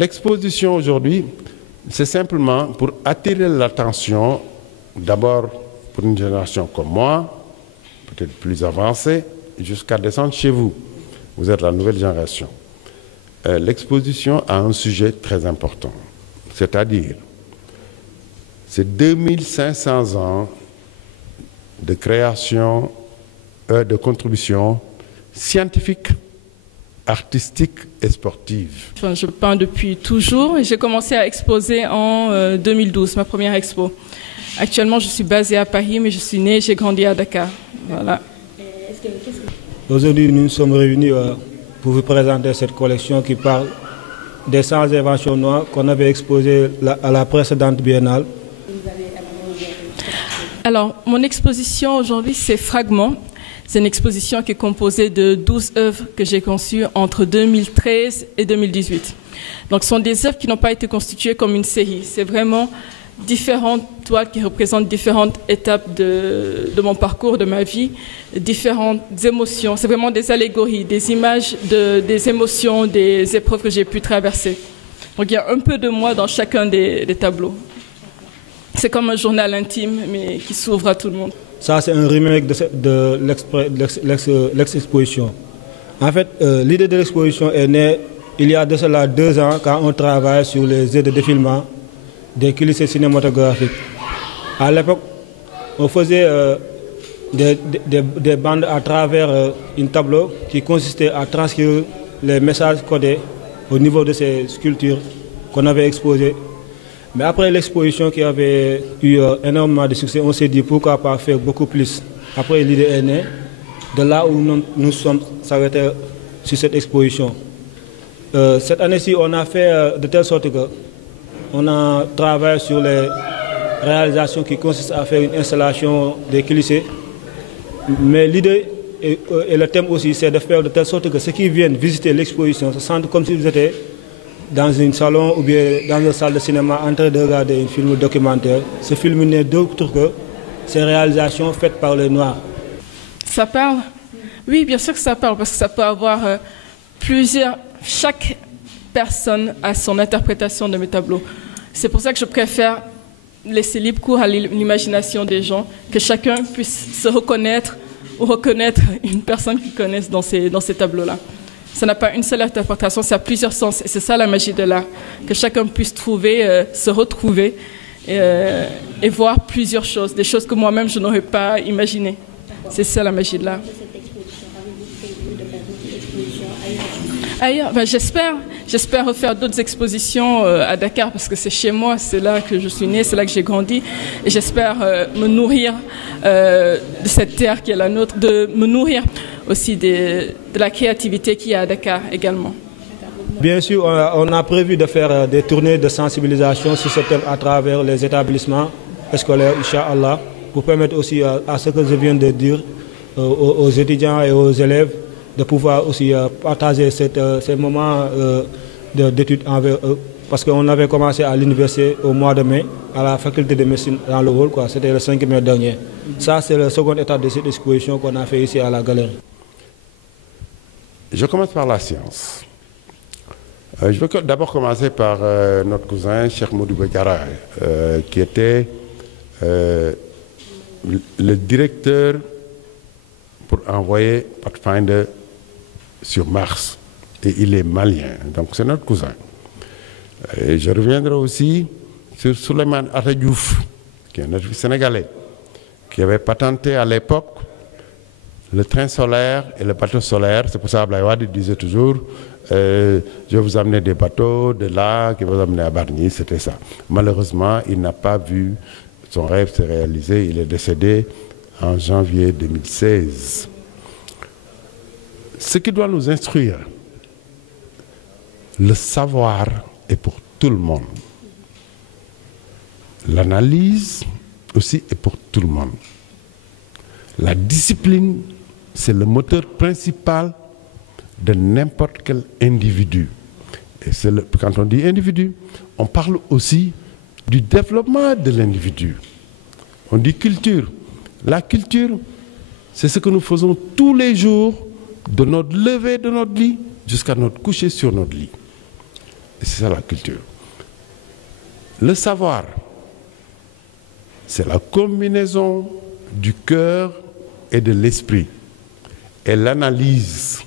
L'exposition aujourd'hui, c'est simplement pour attirer l'attention, d'abord pour une génération comme moi, peut-être plus avancée, jusqu'à descendre chez vous. Vous êtes la nouvelle génération. L'exposition a un sujet très important, c'est-à-dire c'est 2500 ans de création, de contribution scientifique, artistique et sportive. Enfin, je peins depuis toujours et j'ai commencé à exposer en 2012, ma première expo. Actuellement, je suis basée à Paris, mais je suis née et j'ai grandi à Dakar. Voilà. Aujourd'hui, nous nous sommes réunis pour vous présenter cette collection qui parle des 100 inventions noires qu'on avait exposées à la précédente biennale. Alors, mon exposition aujourd'hui, c'est Fragments. C'est une exposition qui est composée de 12 œuvres que j'ai conçues entre 2013 et 2018. Donc, ce sont des œuvres qui n'ont pas été constituées comme une série. C'est vraiment différentes toiles qui représentent différentes étapes de mon parcours, de ma vie, différentes émotions. C'est vraiment des allégories, des images des émotions, des épreuves que j'ai pu traverser. Donc, il y a un peu de moi dans chacun des tableaux. C'est comme un journal intime, mais qui s'ouvre à tout le monde. Ça, c'est un remake de l'exposition. En fait, l'idée de l'exposition est née il y a de cela 2 ans, quand on travaille sur les aides de défilement des clichés cinématographiques. À l'époque, on faisait des bandes à travers un tableau qui consistait à transcrire les messages codés au niveau de ces sculptures qu'on avait exposées. Mais après l'exposition qui avait eu énormément de succès, on s'est dit pourquoi pas faire beaucoup plus. Après, l'idée est née, de là où nous sommes s'arrêtés sur cette exposition. Cette année-ci, on a fait de telle sorte que on a travaillé sur les réalisations qui consistent à faire une installation des clichés. Mais l'idée et le thème aussi, c'est de faire de telle sorte que ceux qui viennent visiter l'exposition se sentent comme s'ils étaient dans un salon ou bien dans une salle de cinéma en train de regarder un film documentaire. Ce film n'est d'autre que ces réalisations faites par les Noirs. Ça parle? Oui, bien sûr que ça parle, parce que ça peut avoir chaque personne a son interprétation de mes tableaux. C'est pour ça que je préfère laisser libre cours à l'imagination des gens, que chacun puisse se reconnaître ou reconnaître une personne qu'ils connaissent dans ces tableaux-là. Ça n'a pas une seule interprétation, ça a plusieurs sens. Et c'est ça la magie de l'art, que chacun puisse se retrouver et voir plusieurs choses, des choses que moi-même je n'aurais pas imaginées. C'est ça la magie de l'art. Ailleurs, ben, j'espère refaire d'autres expositions à Dakar parce que c'est chez moi, c'est là que je suis née, c'est là que j'ai grandi. Et j'espère me nourrir de cette terre qui est la nôtre, de me nourrir aussi de la créativité qu'il y a à Dakar également. Bien sûr, on a prévu de faire des tournées de sensibilisation sur ce thème à travers les établissements scolaires, Inch'Allah, pour permettre aussi à ce que je viens de dire aux étudiants et aux élèves de pouvoir aussi partager ces moments d'études envers eux. Parce qu'on avait commencé à l'université au mois de mai, à la faculté de médecine dans le hall, c'était le 5 mai dernier. Ça, c'est la seconde étape de cette exposition qu'on a fait ici à la galerie. Je commence par la science. Je veux d'abord commencer par notre cousin, Cheikh Modibo Diarra, qui était le directeur pour envoyer Pathfinder sur Mars. Et il est malien, donc c'est notre cousin. Et je reviendrai aussi sur Souleymane Atta Diouf, qui est un artiste sénégalais, qui avait patenté à l'époque le train solaire et le bateau solaire. C'est pour ça que Abdoulaye Wade disait toujours je vais vous amener des bateaux de là, qui va vous amener à Bargny, c'était ça. Malheureusement, il n'a pas vu son rêve se réaliser. Il est décédé en janvier 2016. Ce qui doit nous instruire, le savoir est pour tout le monde. L'analyse aussi est pour tout le monde. La discipline, c'est le moteur principal de n'importe quel individu. Et quand on dit individu, on parle aussi du développement de l'individu. On dit culture. La culture, c'est ce que nous faisons tous les jours, de notre lever de notre lit jusqu'à notre coucher sur notre lit. Et c'est ça la culture. Le savoir, c'est la combinaison du cœur et de l'esprit. Et l'analyse,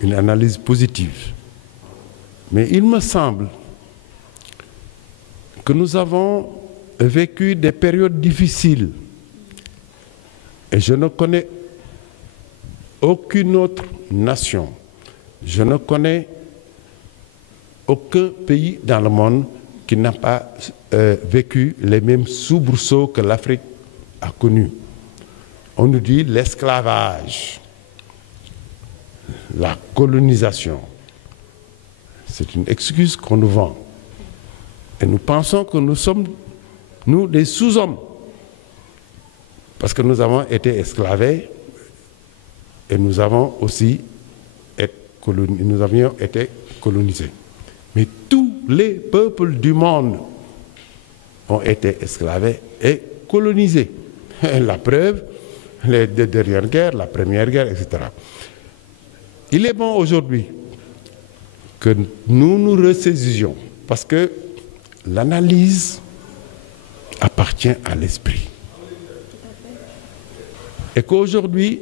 une analyse positive. Mais il me semble que nous avons vécu des périodes difficiles. Et je ne connais aucune autre nation, je ne connais aucun pays dans le monde qui n'a pas vécu les mêmes soubresauts que l'Afrique a connus. On nous dit l'esclavage, la colonisation. C'est une excuse qu'on nous vend. Et nous pensons que nous sommes, nous, des sous-hommes. Parce que nous avons été esclavés et nous avons aussi été colonisés. Mais tous les peuples du monde ont été esclavés et colonisés. La preuve, les deux dernières guerres, la première guerre, etc. Il est bon aujourd'hui que nous nous ressaisissions parce que l'analyse appartient à l'esprit. Et qu'aujourd'hui,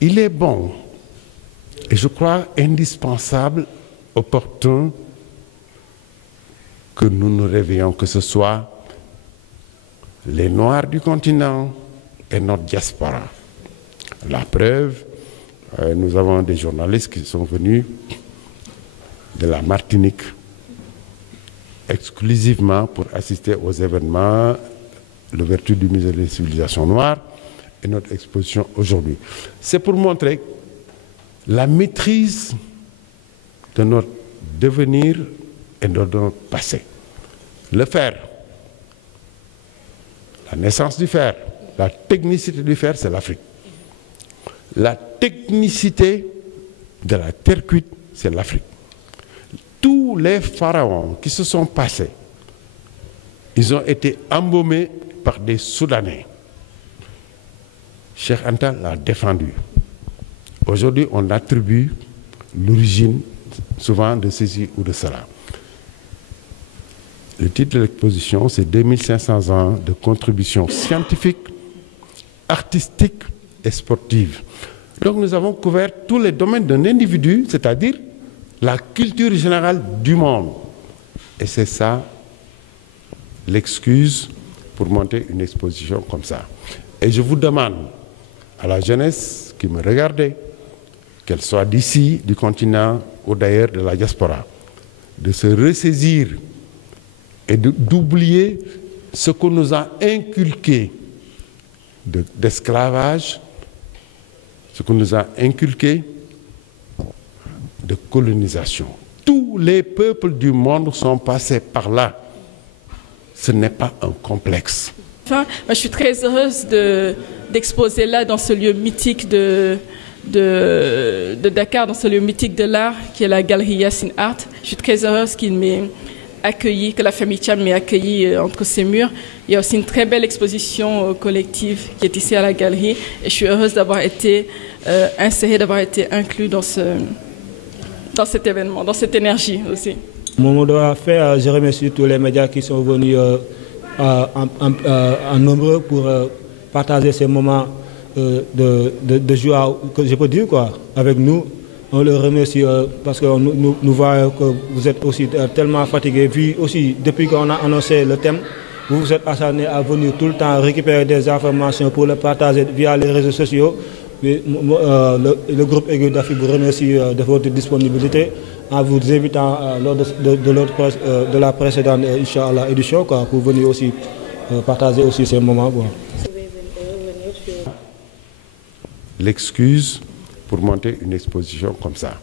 il est bon, et je crois indispensable, opportun, que nous nous réveillons, que ce soit les Noirs du continent et notre diaspora. La preuve, nous avons des journalistes qui sont venus de la Martinique exclusivement pour assister aux événements, l'ouverture du musée des civilisations noires et notre exposition aujourd'hui. C'est pour montrer la maîtrise de notre devenir et de notre passé. Le fer, la naissance du fer, la technicité du fer, c'est l'Afrique. La technicité de la terre cuite, c'est l'Afrique. Tous les pharaons qui se sont passés, ils ont été embaumés par des Soudanais. Cheikh Anta l'a défendu. Aujourd'hui, on attribue l'origine souvent de ceci ou de cela. Le titre de l'exposition, c'est 2500 ans de contribution scientifique, artistique et sportive. Donc nous avons couvert tous les domaines d'un individu, c'est-à-dire la culture générale du monde. Et c'est ça l'excuse pour monter une exposition comme ça. Et je vous demande à la jeunesse qui me regardait, qu'elle soit d'ici, du continent ou d'ailleurs de la diaspora, de se ressaisir et d'oublier ce qu'on nous a inculqué d'esclavage, ce qu'on nous a inculqué de colonisation. Tous les peuples du monde sont passés par là. Ce n'est pas un complexe. Enfin, je suis très heureuse d'exposer là, dans ce lieu mythique de Dakar, dans ce lieu mythique de l'art, qui est la galerie Yassine Art. Je suis très heureuse qu'il m'ait accueilli, que la famille Thiam m'ait accueilli entre ses murs. Il y a aussi une très belle exposition collective qui est ici à la galerie. Et je suis heureuse d'avoir été insérée, d'avoir été inclus dans cet événement, dans cette énergie aussi. Mon mot de la fin, je remercie tous les médias qui sont venus en nombre pour partager ces moments de joie, que je peux dire, quoi, avec nous. On le remercie parce que nous voyons que vous êtes aussi tellement fatigués. Vu aussi, depuis qu'on a annoncé le thème, vous vous êtes acharnés à venir tout le temps récupérer des informations pour le partager via les réseaux sociaux. Le groupe Aigu d'Afrique vous remercie de votre disponibilité en vous invitant lors de la précédente Inch'Allah édition, quoi, pour venir aussi partager aussi ces moments. Quoi. L'excuse pour monter une exposition comme ça.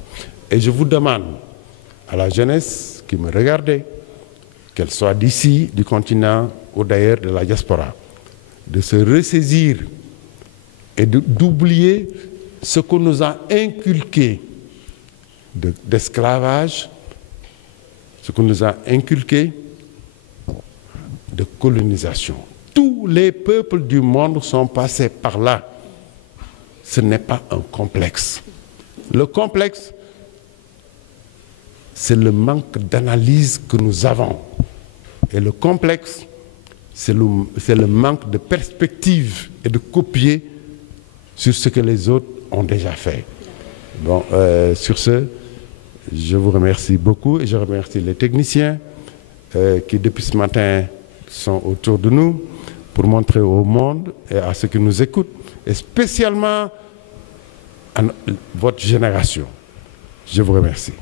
Et je vous demande à la jeunesse qui me regardait, qu'elle soit d'ici, du continent ou d'ailleurs de la diaspora, de se ressaisir et d'oublier ce qu'on nous a inculqué d'esclavage, ce qu'on nous a inculqué de colonisation. Tous les peuples du monde sont passés par là. Ce n'est pas un complexe. Le complexe, c'est le manque d'analyse que nous avons. Et le complexe, c'est le manque de perspective et de copier sur ce que les autres ont déjà fait. Bon, sur ce, je vous remercie beaucoup et je remercie les techniciens qui, depuis ce matin, sont autour de nous pour montrer au monde et à ceux qui nous écoutent, et spécialement à votre génération. Je vous remercie.